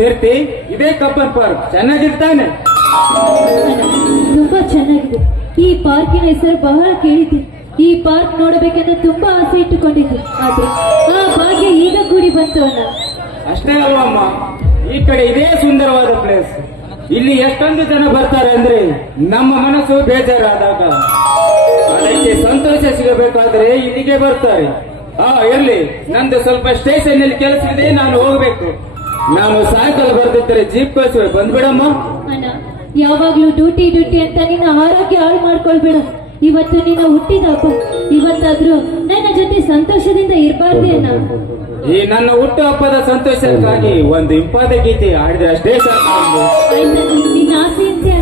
ಕೀರ್ತಿ, ಇದೇ Cubbon park ಚೆನ್ನಾಗಿರ್ತಾನೆ? ತುಂಬಾ ಚೆನ್ನಾಗಿದೆ. ಈ ಪಾರ್ಕಿನ ಹೆಸರು ಬಹಳ ಕೇಳಿದ್ದೆ. ಈ ಪಾರ್ಕ್ ನೋಡಬೇಕೆಂದು ತುಂಬಾ ಆಸೆ ಇಟ್ಟುಕೊಂಡಿದ್ದೆ. ಆದ್ರೆ ಆ ಭಾಗ್ಯ ಈಗ ಕೂಡಿ ಬಂತು ಅಣ್ಣ. ಅಷ್ಟೇ ಅಲ್ವಮ್ಮ, ಈ ಕಡೆ ಇದೇ ಸುಂದರವಾದ ಪ್ಲೇಸ್. ಇಲ್ಲಿ ಎಷ್ಟೊಂದು ಜನ ಬರ್ತಾರೆ ಅಂದ್ರೆ ನಮ್ಮ ಮನಸ್ಸು ಬೇಜಾರಾದಾಗ ಅದಕ್ಕೆ ಸಂತೋಷ ಸಿಗಬೇಕಾದ್ರೆ ಇಲ್ಲಿಗೆ ಬರ್ತಾರೆ. ಇರ್ಲಿ, ನಂದು ಸ್ವಲ್ಪ ಸ್ಟೇಷನ್ ಅಲ್ಲಿ ಕೆಲಸ ಇದೆ, ನಾನು ಹೋಗ್ಬೇಕು. ನಾನು ಸಾಯಂಕಾಲ ಬರ್ದಿದ್ದರೆ ಜೀಪ್ ಕಳಿಸುವೆ, ಬಂದ್ಬಿಡಮ್ಮ. ಅಣ್ಣ, ಯಾವಾಗ್ಲೂ ಡ್ಯೂಟಿ ಅಂತ ನಿನ್ನ ಆರೋಗ್ಯ ಹಾಳು ಮಾಡ್ಕೊಳ್ಬೇಡ. ಇವತ್ತು ನೀನು ಹುಟ್ಟಿದ ಹಬ್ಬ. ಇವತ್ತಾದ್ರೂ ನನ್ನ ಜೊತೆ ಸಂತೋಷದಿಂದ ಇರಬಾರ್ದೇ ಅಣ್ಣ. ಈ ನನ್ನ ಹುಟ್ಟು ಹಬ್ಬದ ಸಂತೋಷಕ್ಕಾಗಿ ಒಂದು ಇಂಪಾದ ಗೀತೆ ಹಾಡಿದ್ರೆ ಅಷ್ಟೇ ಸಾಕು. ನಿನ್ನ ಆಸೆಯಂತೆ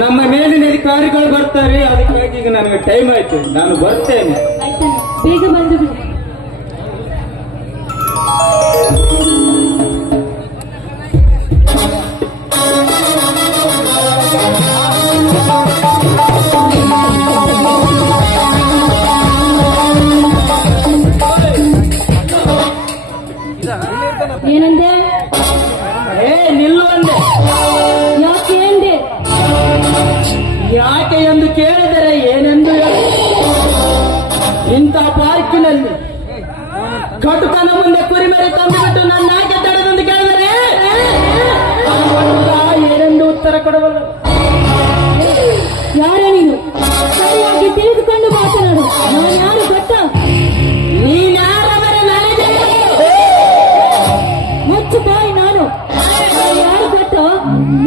ನಮ್ಮ ಮೇಲಿನ ಅಧಿಕಾರಿಗಳು ಬರ್ತಾರೆ, ಅದಕ್ಕಾಗಿ ಈಗ ನನಗೆ ಟೈಮ್ ಆಯ್ತು, ನಾನು ಬರ್ತೇನೆ. ಆಯ್ತಾ, ಬೇಗ ಬಂದು ಬಿಡು. ಏನಂದೆ? ನಿಲ್ಲು ಅಂದೆ. ಯಾಕೆ ಅಂದೆ? ಯಾಕೆ ಎಂದು ಕೇಳಿದರೆ ಏನೆಂದು ಹೇಳು. ಇಂಥ ಪಾರ್ಕಿನಲ್ಲಿ ಕಟುಕನ ಮುಂದೆ ಕುರಿಮರಿ ತಂದುಬಿಟ್ಟು ನನ್ನ ಯಾಕೆ ತಡೆದಂದು ಕೇಳಿದರೆ ಏನೆಂದು ಉತ್ತರ ಕೊಡಬಲ್ಲ. ಯಾರ ನೀನು? ಸರಿಯಾಗಿ ತಿಳಿದುಕೊಂಡು ಮಾತನಾಡು. ನಾನು ಯಾರು ಗೊತ್ತಾ? ನೀನ್ಯಾರವರೇ ನನಗೆ ಮುಚ್ಚು ಬಾಯಿ. ನಾನು ಯಾರು ಗೊತ್ತಾ?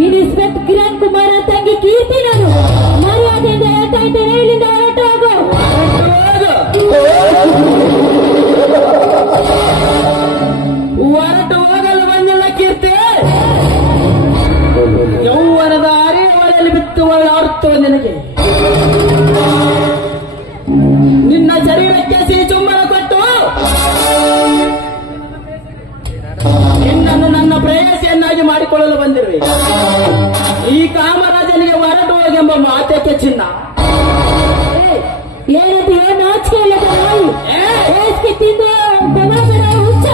ಇನ್ಸ್ಪೆಕ್ಟರ್ ಕಿರಣ್ ಕುಮಾರ್ ತಂಗಿ ಕೀರ್ತಿ. ನಾನು ಮರ್ಯಾದೆಯಿಂದ ಹೇಳ್ತಾ ಇದ್ದೇನೆ, ಇಲ್ಲಿಂದ ಹೊರಟು ಹೋಗು. ಹೊರಟು ಹೋಗಲು ಬಂದಿಲ್ಲ ಕೀರ್ತಿ. ಯೌವನದ ಅರಿವಳೆಯಲ್ಲಿ ಬಿತ್ತು ಅರ್ಥವ ನಿನಗೆ. ನಿನ್ನ ಶರೀರಕ್ಕೆ ಸಿಹಿ ಚುಂಬನ ಕೊಟ್ಟು ನಿನ್ನನ್ನು ನನ್ನ ಪ್ರೇಯಸಿಯನ್ನಾಗಿ ಮಾಡಿಕೊಳ್ಳಲು ಬಂದಿರುವೆ. ಈ ಕಾಮರಾಜನಿಗೆ ಹೊರಟು ಹೋಗೆಂಬ ಮಾತಕ್ಕೆ ಚಿನ್ನ. ಏನಂತ ನಾಚಿಕೆ ಇಲ್ಲದ ನಾಯಿ. ಬೇಸಿಗೆ ತಿಂದು ಹುಚ್ಚ.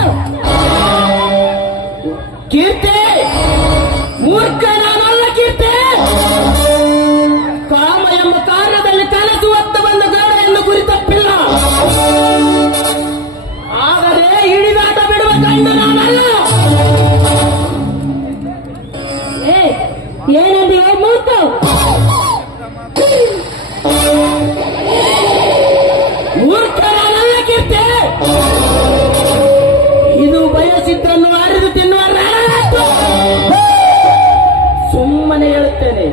ಕೀರ್ತಿ ಮೂರ್ಖ ನಾನಲ್ಲ ಕೀರ್ತಿ. ಕಾಮ ಎಂಬ ಕಾರ್ಯದಲ್ಲಿ ಕನಸು ಹೊತ್ತು ಬಂದ ಗಾಡೆಯನ್ನು ಗುರಿ ತಪ್ಪಿಲ್ಲ. ಆದರೆ ಹಿಡಿದಾಟ ಬಿಡುವ ಗಂಡು ನಾನಲ್ಲ. ಏನಂದ್ರೆ ಮೂರ್ಖ. ಮೂರ್ಖ ನಾನಲ್ಲ ಕೀರ್ತಿ. ಇದು ಬಯಸಿದ್ದನ್ನು ಅರಿದು ತಿನ್ನುವ ಸುಮ್ಮನೆ ಹೇಳುತ್ತೇನೆ.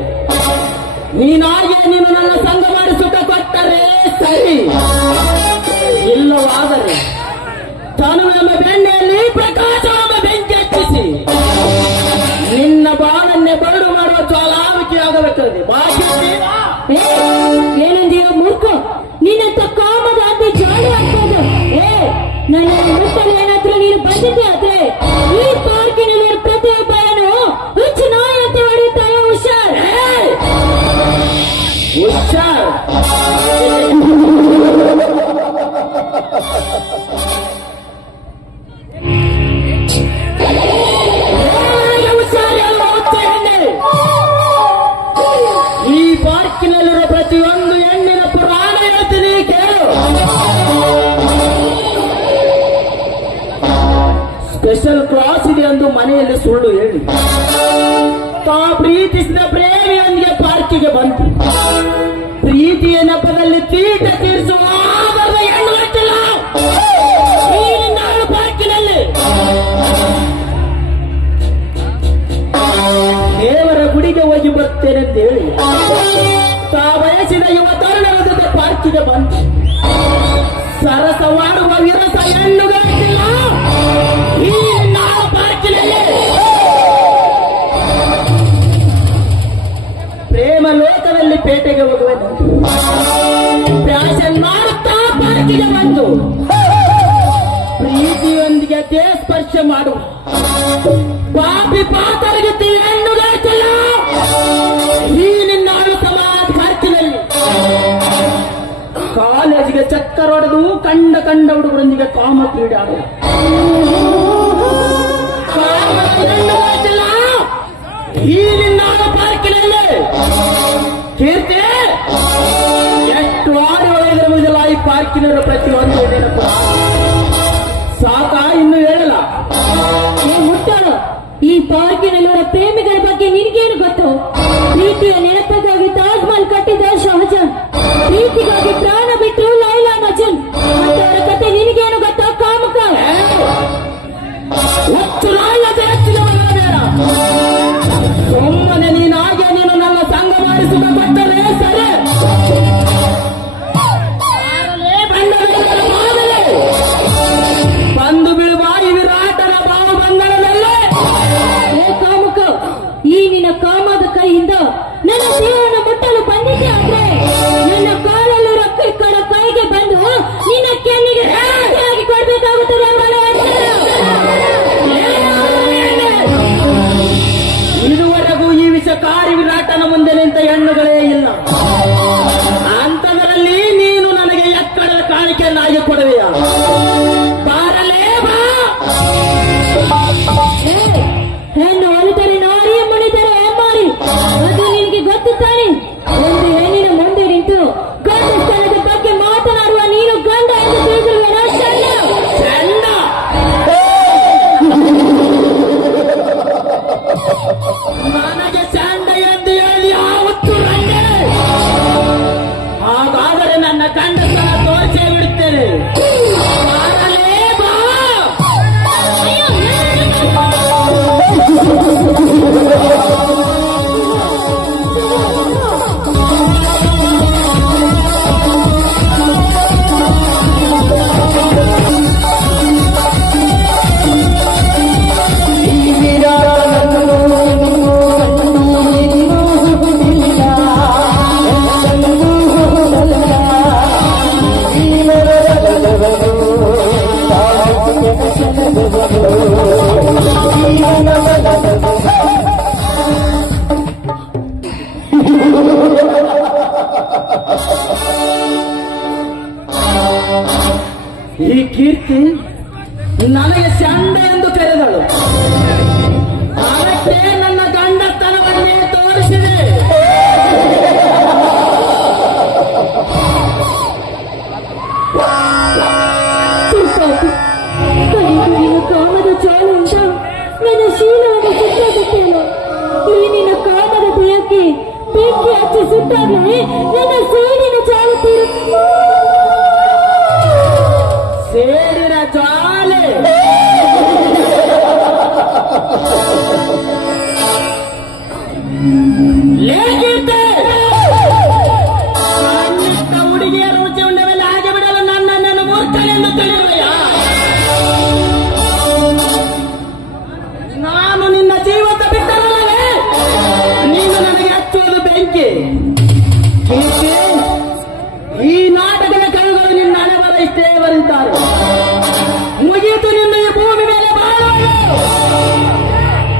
ನೀನಾಗೆ ನೀನು ನನ್ನ ಸಂಗ ಮಾಡಿ ಸುಖ ಕೊಟ್ಟರೆ ಸರಿ, ಇಲ್ಲವಾದರೆ ತನುವೆಂಬ ಬೆಣ್ಣೆಯಲ್ಲಿ ಪ್ರಕಾಶವೆಂಬ ಬೆಂಕಿ ಹಚ್ಚಿಸಿ ನಿನ್ನ ಬಾಳನ್ನೇ ಬರಡು ಮಾಡುವ ಜ್ವಾಲಾವಿಕೆಯಾಗಬೇಕಾಗಿದೆ. ಏನಂದೀಯ ಮೂರ್ಖ? ನಿನ್ನಂತ ಕಾಮದ ಅತಿ ಜಾಲಿ ಆಗ್ಬೋದು. ನನ್ನ ಮುಟ್ಟಲು ಏನಾದ್ರೂ ನೀನು ಬಂದಿದ್ದೆ ಆದ್ರೆ ಈ ಪಾರ್ಕಿನಲ್ಲಿ ಪ್ರತಿಯೊಬ್ಬರನ್ನು ಹುಚ್ಚು ನಾಯಿ ಅಂತ ಹೊಡೆಯುತ್ತಾಯ. ಹುಷಾರ್ ಹುಷಾರ್. ಈ ಪಾರ್ಕಿನಲ್ಲಿರೋ ಪ್ರತಿಯೊಂದು ಹೆಣ್ಣಿನ ಪುರಾಣ ಹೇಳ್ತೀನಿ ಕೇಳು. ಸ್ಪೆಷಲ್ ಕ್ಲಾಸ್ ಇದೆ ಎಂದು ಮನೆಯಲ್ಲಿ ಸುಳ್ಳು ಹೇಳಿ ತಾ ಪ್ರೀತಿಸಿದ ಪ್ರೇಮಿಯೊಂದಿಗೆ ಪಾರ್ಕಿಗೆ ಬಂತು. ಪ್ರೀತಿಯ ನೆಪದಲ್ಲಿ ತೀಟ ತೀರಿಸುವ ಹೆಣ್ಣು ಗಟ್ಟಿಲ್ಲ ಪಾರ್ಕಿನಲ್ಲಿ. ದೇವರ ಗುಡಿಗೆ ಹೋಗಿ ಬರ್ತೇನೆಂತ ಹೇಳಿ ತಾ ಬಯಸಿದ ಯುವ ತರುಣರ ಜೊತೆ ಪಾರ್ಕಿಗೆ ಬಂತು. ಸರಸವಾಡುವ ವಿರಸ ಹೆಣ್ಣುಗಳಿಲ್ಲ ಈ ಪಾರ್ಕಿನಲ್ಲಿ. ಪ್ರೇಮ ಲೋಕದಲ್ಲಿ ಪೇಟೆಗೆ ಹೋಗುವುದು ಫ್ಯಾಷನ್ ಮಾಡುತ್ತಾ ಪಾರ್ಕಿಗೆ ಬಂದು ಪ್ರೀತಿಯೊಂದಿಗೆ ದೇಹ ಸ್ಪರ್ಶ ಮಾಡುವ ಪಾಪಿ ಪಾತರಿಗೆ ಹೆಣ್ಣುಗಳಿಲ್ಲ ಈ ನಿನ್ನ ಸಮಾಜ ಪಾರ್ಕಿನಲ್ಲಿ. ಕಾಲೇಜಿಗೆ ಚಕ್ಕರ್ ಹೊಡೆದು ಕಂಡ ಹುಡುಗರೊಂದಿಗೆ ಕಾಮ ಕ್ರೀಡೆ ಆಡುವ ಈ ನಿನ್ನ ಪಾರ್ಕಿನಲ್ಲಿ. ಕೀರ್ತಿ ಎಷ್ಟು ಆಡಿ ಒಳಗಿದ್ರೆ ಮುಗಿದಲ್ಲ ಈ ಪಾರ್ಕಿನ ಪ್ರತಿಯೊಂದು ಏನಪ್ಪ ಸಾಕ, ಇನ್ನು ಹೇಳಲ್ಲ. ಮುಟ್ಟಾಳ, ಈ ಪಾರ್ಕಿನಲ್ಲಿರುವ ಪ್ರೇಮಿಗಳ ಬಗ್ಗೆ ನಿನಗೇನು ಗೊತ್ತು? ಪ್ರೀತಿಯ ನೆನಪಿಗಾಗಿ ತಾಜ್ ಮಹಲ್ ಕಟ್ಟಿದ ಶಹಜಾನ್, ಪ್ರೀತಿಗಾಗಿ ಪ್ರಾಣ ಬಿಟ್ಟು ಲೈಲಾ ಮಜನ್ ಅಂತವರ ಕತೆ ನಿನಗೇನು ಗೊತ್ತಾ? ಕಾಮುಕ ಹೆಚ್ಚು ನಾಯತೆ ಹೆಚ್ಚಿನ ಬೇಡ. ಸುಮ್ಮನೆ ನೀನಾಗೆ ನೀನು ನನ್ನ ಸಂಘ ಮಾಡಿಸುವ ಕೊಟ್ಟರೆ ಸರಿ. ಬಂದು ಬೀಳುವ ಈ ವಿರಾಟನ ಭಾವ ಬಂಧನದಲ್ಲೇ. ಕಾಮುಕ, ಈ ನಿನ್ನ ಕಾಮದ ಕೈಯಿಂದ ನನ್ನ ಜೀವ ಕಾರಿ ವಿರಾಟನ ಮುಂದೆ ನಿಂತ ಹೆಣ್ಣುಗಳೇ ಇಲ್ಲ. ಅಂಥದರಲ್ಲಿ ನೀನು ನನಗೆ ಎಕ್ಕಡದ ಕಾಣಿಕೆಯನ್ನಾಗಿ ಕೊಡುವೆಯ? ಬಾರಲೇ ಬಾ. ಹೆಣ್ಣು ಒಲಿದರೆ ನಾರಿ, ಮುಣಿದರೆ ಹೆಮ್ಮಾರಿ. ಅದು ನಿನ್ಗೆ ಗೊತ್ತು ತಾನೆ? ಒಂದು ಹೆಣ್ಣಿನ ಮುಂದೆ ನಿಂತು ಗಂಡ ಸ್ಥಳದ ಬಗ್ಗೆ ಮಾತನಾಡುವ ನೀನು ಗಂಡ ಎಂದು ತಿಳಿದಿರುವೆನಾ? ಚಂಡ ನನಗೆ ಚಂಡ ಎಂದು ಹೇಳಿ ಯಾವತ್ತು ರಂಡೆ. ಹಾಗಾದರೆ ನನ್ನ ಗಂಡಸನ ತೋರಿಸೇ ಬಿಡುತ್ತೇನೆ. ಬಾರಲೇ ಬಾ. ಈ ಕೀರ್ತಿ ನನಗೆ ಚಂಡ ಎಂದು ಕರೆದಳು. ಅದಕ್ಕೆ ನನ್ನ ಗಂಡತನವನ್ನೇ ತೋರಿಸಿದೆ. ನೀನು ಕಾಮದ ಚಾಲು ಉಂಟ ನನ್ನ ಶೀಲವನ್ನು ಸುತ್ತಾಗುತ್ತೇನೋ. ಈ ನಿನ್ನ ಕಾಮದ ದೇಹಕ್ಕೆ ಬೆಂಕಿ ಹಚ್ಚಿ ಸುತ್ತಾಗಲೇ ನನ್ನ ಸೇಡಿನ ಚಾಲು ಸೇಡಿನ ಜ್ವಾಲೆ ಹೇಗಿರ್ತೆ? ಕಣ್ಣಿಟ್ಟ ಹುಡುಗಿಯ ರುಚಿ ಉಂಡವೆಲ್ಲ ಹಾಗೆ ಬಿಡಲು ನನ್ನನ್ನು ಮೂರ್ಖನೆಂದು ತಿಳಿಯುವೆಯ? ನಾನು ನಿನ್ನ ಜೀವದ ಬಿಟ್ಟರಲ್ಲವೇ? ನೀನು ನನಗೆ ಹಚ್ಚುವುದು ಬೆಂಕಿ. ಈ ನಾಟಕದ ಕರುಗಳು ನಿನ್ನ ಹಣೆ ಬರ ಇಷ್ಟೇ ಬರೀತಾರೆ. ಮುಗಿಯಿತು ನಿನ್ನ ಈ ಭೂಮಿ ಮೇಲೆ ಬಾಳುವುದು.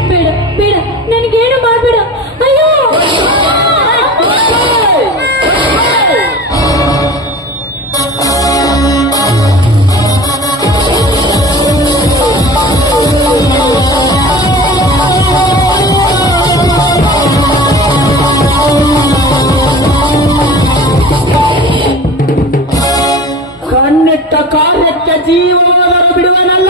ಬೇಡ ಬೇಡ, ನನಗೇನು ಮಾಡಬೇಡ. ಅಯ್ಯೋ, ಕಣ್ಣಿಟ್ಟ ಕಾರ್ಯಕ್ಕೆ ಜೀವವಾದರೂ ಬಿಡುವನಲ್ಲ.